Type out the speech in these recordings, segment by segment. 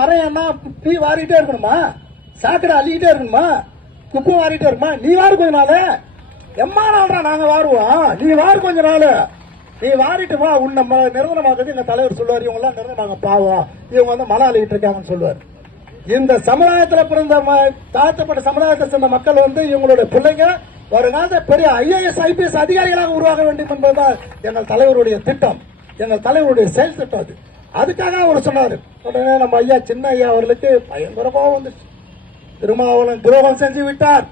மரம் நீ வாரிட்டே இருக்கணுமா? சாக்கடை அள்ளிக்கிட்டே இருக்கணுமா? குப்பை வாரிட்டே இருக்குமா? நீ வாரு கொஞ்ச நாள். எம்மா நாள்டா நாங்க வாருவோம். நீ வாரு கொஞ்ச நாள். நீ வாரிட்டு வா. உன்னை ம- நிரந்தரமாக்குறது எங்க தலைவர் சொல்லுவார். இவங்க எல்லாம் நிரந்தரமாக பாவம். இவங்க வந்து மலை அள்ளிட்டு இருக்காங்கன்னு சொல்லுவார். இந்த சமுதாயத்தில் பிறந்த ம- தாழ்த்தப்பட்ட சமுதாயத்தை சேர்ந்த மக்கள் வந்து இவங்களுடைய பிள்ளைங்க வருங்காலத்தில் பெரிய ஐஏஎஸ் ஐபிஎஸ் அதிகாரிகளாக உருவாக வேண்டும் என்பதுதான் எங்கள் தலைவருடைய திட்டம். எங்கள் தலைவருடைய செயல் திட்டம் அது. அதுக்காக அவர் சொன்னார். உடனே நம்ம ஐயா சின்ன ஐயா அவர்களுக்கு பயங்கர கோபம் வந்துச்சு. திருமாவளவன் துரோகம் செஞ்சு விட்டார்.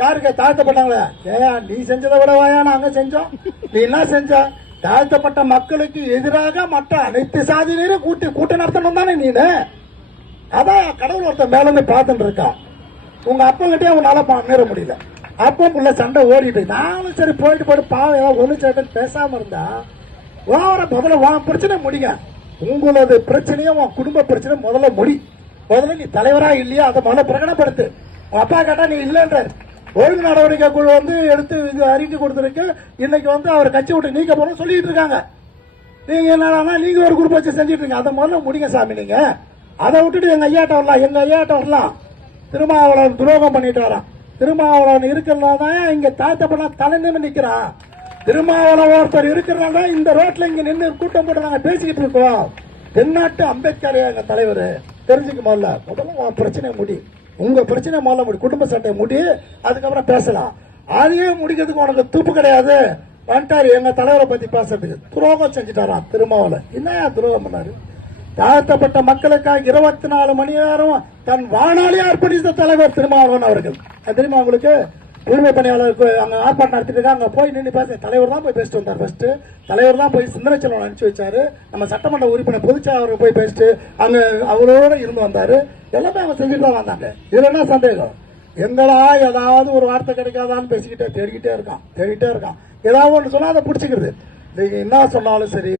யாருக்கு தாழ்த்தப்பட்டாங்களே ஏயா நீ செஞ்சதை விடவாயா? நாங்க செஞ்சோம். நீ என்ன செஞ்ச? தாழ்த்தப்பட்ட மக்களுக்கு எதிராக மற்ற அனைத்து சாதியினரும் கூட்டி கூட்டம் நடத்தணும் தானே நீனு? அதான் கடவுள் ஒருத்தன் மேலே பார்த்துட்டு இருக்கான் உங்க அப்பங்கிட்டே உன்னால மீற முடியல. அப்போ உள்ள சண்டை ஓடிட்டு நானும் சரி போயிட்டு போயிட்டு பாவம் ஏதாவது ஒன்று சேர்த்து பேசாம இருந்தா வார முதல்ல வா பிரச்சனை முடிங்க. உங்களது பிரச்சனையும் உன் குடும்ப பிரச்சனையும் முதல்ல முடி. முதல்ல நீ தலைவரா இல்லையா? அதை முதல்ல பிரகடனப்படுத்து. அப்பா கேட்டா நீ இல்லைன்றார். ஒழுங்கு நடவடிக்கை குழு வந்து எடுத்து இது அறிக்கை கொடுத்துருக்கு. இன்னைக்கு வந்து அவர் கட்சி விட்டு நீக்க போறோம் சொல்லிட்டு இருக்காங்க. நீங்க என்னன்னா நீங்க ஒரு குரூப் வச்சு செஞ்சுட்டு இருக்கீங்க. அதை முதல்ல முடிங்க சாமி நீங்க. அதை விட்டுட்டு எங்க ஐயாட்ட வரலாம். எங்க ஐயாட்ட வரலாம். திருமாவளவன் துரோகம் பண்ணிட்டு வரான். திருமாவளவன் இருக்கிறதா தான் இங்க தாத்தப்பட தலை நின்று நிக்கிறான். திருமாவளவன் ஒருத்தர் இருக்கிறதா இந்த ரோட்ல இங்க நின்று கூட்டம் போட்டு நாங்க பேசிக்கிட்டு இருக்கோம். தென்னாட்டு அம்பேத்கர் எங்க தலைவர். தெரிஞ்சுக்க முதல்ல முதல்ல உன் பிரச்சனை முடி. உங்க பிரச்சனை முதல்ல முடி. குடும்ப சட்டை முடி. அதுக்கப்புறம் பேசலாம். அதையே முடிக்கிறதுக்கு உனக்கு தூப்பு கிடையாது. வந்துட்டாரு. எங்க தலைவரை பத்தி பேசுறதுக்கு. துரோகம் செஞ்சுட்டாராம் திருமாவளவன். என்னையா துரோகம் பண்ணாரு? தாழ்த்தப்பட்ட மக்களுக்காக இருபத்தி நாலு மணி நேரம் தன் வானாலே அர்ப்பணித்த தலைவர் திருமாவளவன் அவர்கள். தெரியுமா உங்களுக்கு? தூய்மை பணியாளருக்கு அங்கே ஆர்ப்பாட்டம் நடத்திட்டு இருக்காங்க. போய் நின்று பேச தலைவர் தான் போய் பேசிட்டு வந்தார் ஃபஸ்ட்டு தலைவர் தான் போய் சிந்தனை செல்வன் அனுப்பிச்சு வச்சாரு. நம்ம சட்டமன்ற உறுப்பினர் பொதுச்செயலாளர் போய் பேசிட்டு அங்கே அவரோட இருந்து வந்தார். எல்லாமே அவங்க செஞ்சுட்டு தான் வந்தாங்க. இதில் என்ன சந்தேகம்? எங்களா ஏதாவது ஒரு வார்த்தை கிடைக்காதான்னு பேசிக்கிட்டே தேடிக்கிட்டே இருக்கான். தேடிக்கிட்டே இருக்கான். ஏதாவது ஒன்று சொன்னால் அதை பிடிச்சிக்கிறது. நீங்கள் என்ன சொன்னாலும் சரி